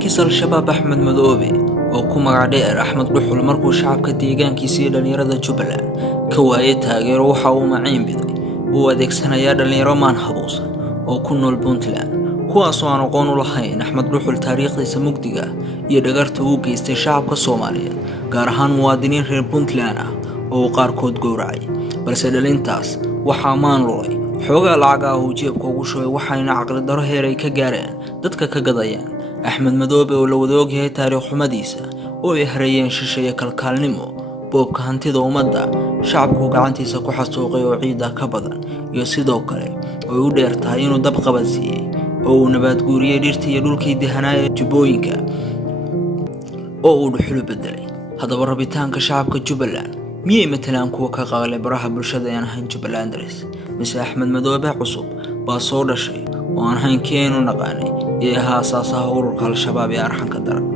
kiis al-shabaab Axmed Madoobe oo ku magac dheer Axmed Dhuxul markuu shacabka deegaankiisa iyo dhalinyarada Jubbaland ka waayay taageero waxa uu maciin biday uu adeegsanaya dhalinyaro maan habuusan oo ku nool Puntland kuwaas oo aan aqoon u lahayn Axmed Dhuxul taariikhdiisa mugdiga iyo dhagarta uu geystay shacabka Soomaaliyeed gaar ahaan muwaadiniin reer Puntland ah oo qaarkood gowracay balse dhalintaas waxa maan lulay xoogaa lacag ah oo jeebka ugu shubay waxayna caqli daro heeray ka gaareen dadka ka gadayaan Axmed Madoobe oo la wada ogyahay taariikh xumadiisa oo ay harayeen shisheeye kalkaalnimo boobka hantida ummadda shacabku gacantiisa ku xasuuqay oo ciida ka badan iyo sidoo kale oo u dheertahay inuu dab qabadsiiyay oo uu nabaad guuriyay dhirtii iyo dhulkii dehanaa Jubbooyinka oo uu dhuxul bedelay haddaba rabitaanka shacabka Jubbaland miyay matalaan kuwa ka qaaday baraha bulshada aan ahayn Jubbalanders mise Axmed Madoobe cusub baa soo dhashay oo aan ahayn keenu naqaanay ee aasaasaha ururka al-shabaab ee arxanka daran